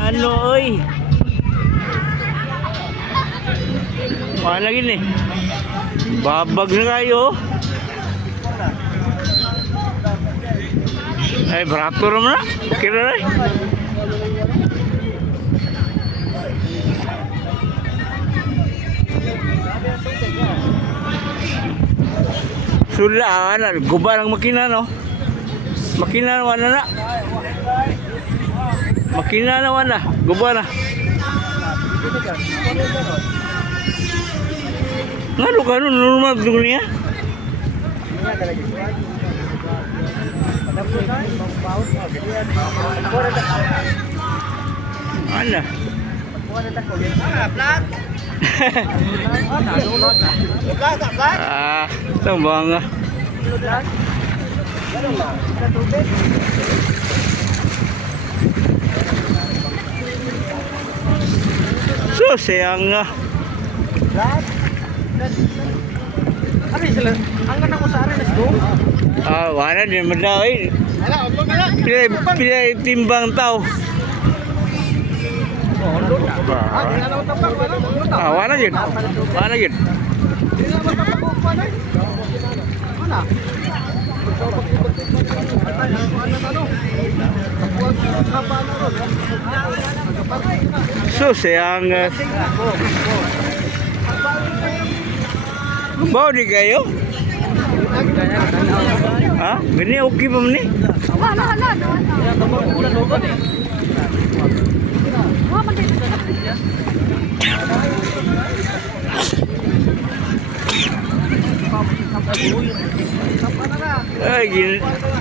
Ano oy? Wala lagi ni. Babag na kayo. Ay, barato naman na. Kira na. Sula, guba ng makina, no? Makina naman na. Makina naman na. Guba na. Ngano ka nun? Normal doon niya? Ano? Ito mga so sayang wala din madawin pila timbang tao wala yun so sayang mau di kayo ha? Gini okay pa man ni?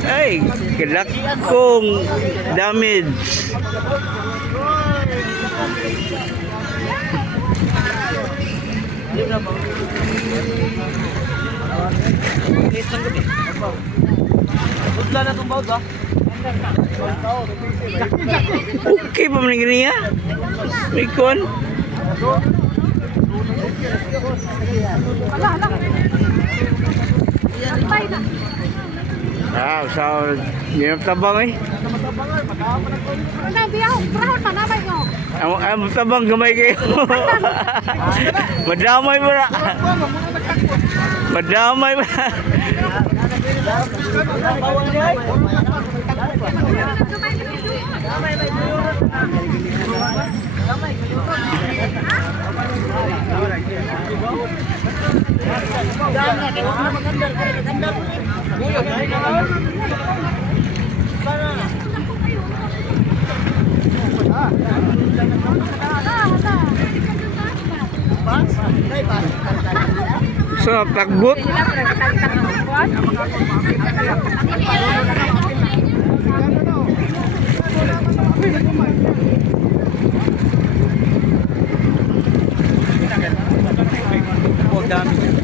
Ay, kedakong damage. Okay pa man gini ya? Mikon. So, ginap tabang eh. Ang tabang gamay kayo. Madamay mo na. Madamay mo na. So, tagbot.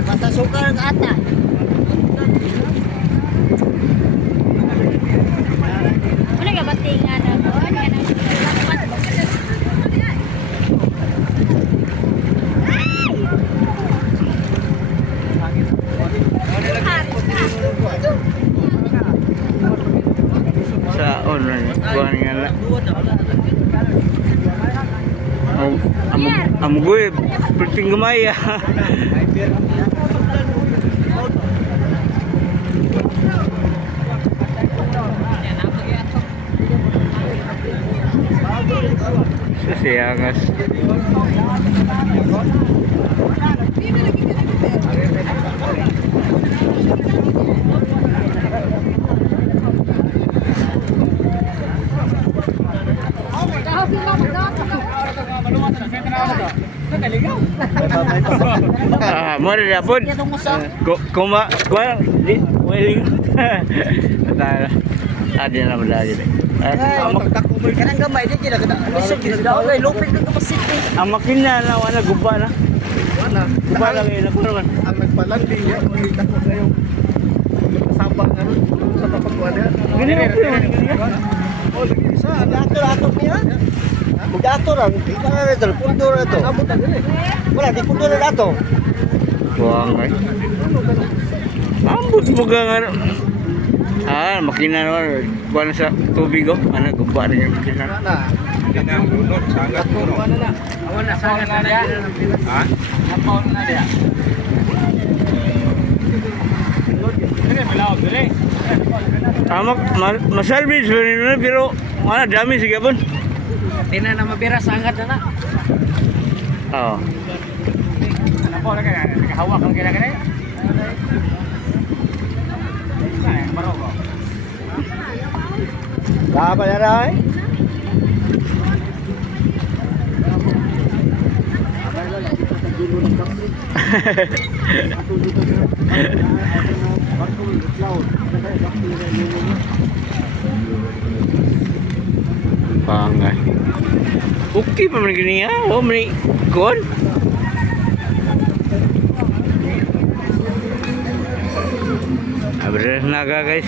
Basta sukar ang ata. Ano ka batingan na doon? Sa online, kuha nga na. Gue penting gemay ya. Sesiangas. Mau ada dapur. Kuma, di, weling. Ada na bala dito. Kanang gamay din kila kada. Lisod kila daw kay lupig ng kapasite. Ang makina na wala guba na. Wala. Guba lang yun ako naman. Ang nagpalandi niya, makita ko na yung sabang ano sa papagwala. Gini mo po. Oh, isa, dator niya. Dator ang kita na ito, pundo na ito. Wala, di pundo na dato. Buang ay. Ambot mo ka nga. Ah, makina naman. Kuha na sa tubig oh. Ano, gumba rin yung makina. Ah, masalvage pa rin na, pero ano, dami sige po. Hindi na mabira, sangat na na. Oo. Ano po, nakahawak ang kaya-kaya? Maroko. Kapa na rin. Pangai. Okay pa man gini ha. Oh, may kon. Abres naga guys.